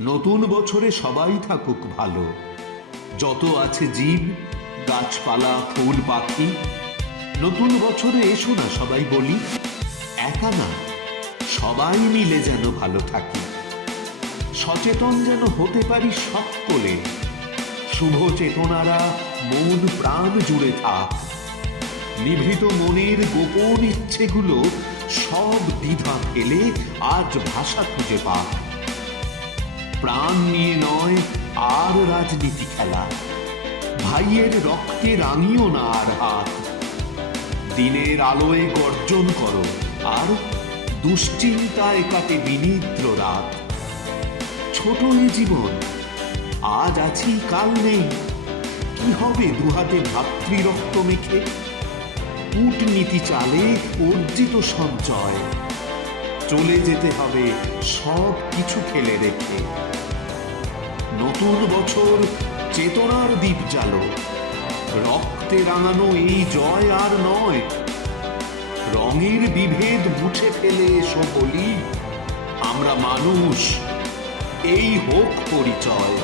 নতুন বছরে সবাই থাকুক ভালো, যত আছে জীব, গাছপালা, ফুল, পাখি। নতুন বছরে এসো না সবাই বলি, একা না, সবাই মিলে যেন ভালো থাকি। সচেতন যেন হতে পারি সকলে, শুভ চেতনারা মন প্রাণ জুড়ে থাক। নিভৃত মনের গোপন ইচ্ছেগুলো সব দ্বিধা ফেলে আজ ভাষা খুঁজে পাক। প্রাণ নিয়ে নয় আর রাজনীতি খেলা, ভাইয়ের রক্তে রাঙিও না আর হাত। দিনের আলোয় গর্জন করো, আর দুশ্চিন্তায় কাটে বিনিদ্র রাত। ছোট এ জীবন, আজ আছি কাল নেই, কি হবে দুহাতে ভাতৃরক্ত মেখে? কূটনীতি চালে অর্জিত সঞ্চয়, চলে যেতে হবে সব কিছু ফেলে রেখে। নতুন বছর চেতনার দ্বীপ জ্বালো, রক্তে রাঙানো এই জয় আর নয়। রঙের বিভেদ মুছে ফেলে এসো বলি, আমরা মানুষ, এই হোক পরিচয়।